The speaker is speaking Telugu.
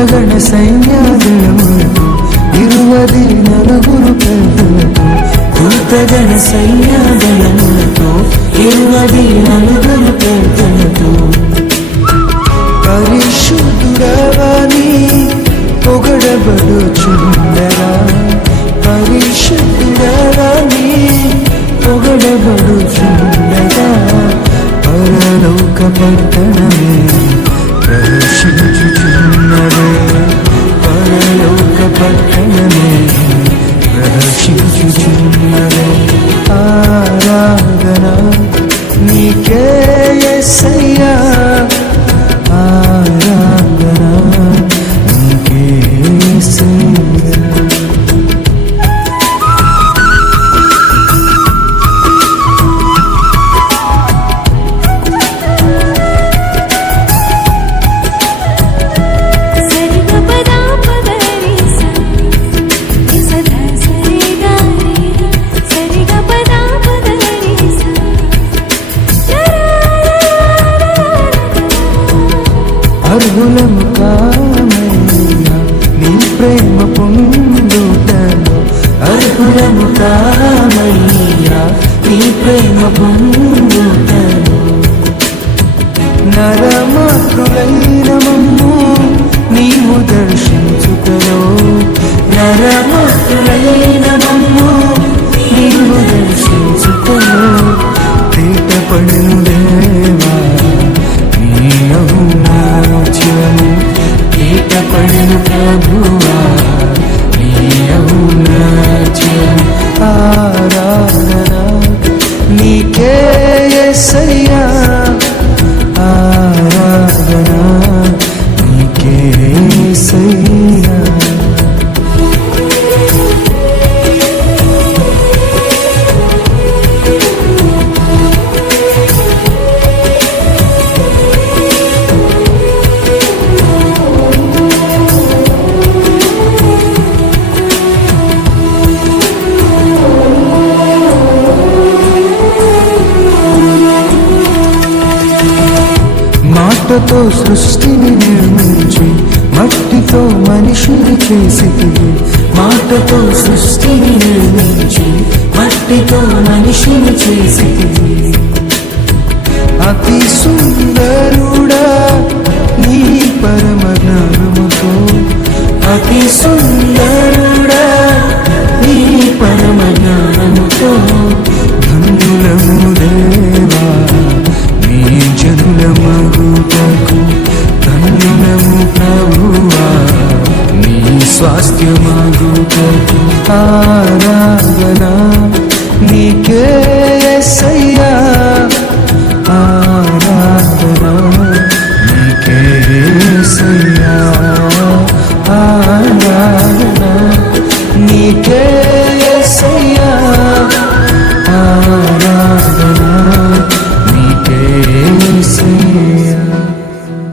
దూతగణ సైన్యాదళములతో ఇరువది నలుగురు పెద్దలతో దూతగణ సైన్యాదళములతో ఇరువది నలుగురు పెద్దలతో పరిశుద్ధుడవని పొగడబడుచుండగా పరిశుద్ధుడవని పొగడబడుచుండగా పరలోక పట్టణమే ప్రహర్షించుచున్నదే పరలోక పట్టణమే ప్రహర్షించుచున్నదే ఆ అర్హులము కామయ్యా నీ ప్రేమ పొందుటను అర్హులము కామయ్యా నీ ప్రేమ పొందుటను నరమాతృలైన మమ్ము నీవు దర్శించుటలో మాటతో సృష్టిని నిర్మించి మట్టితో మనిషిని చేసి మాటతో సృష్టి స్వాస్థ్యమాగు ఆరాధన నీకే సయ్యా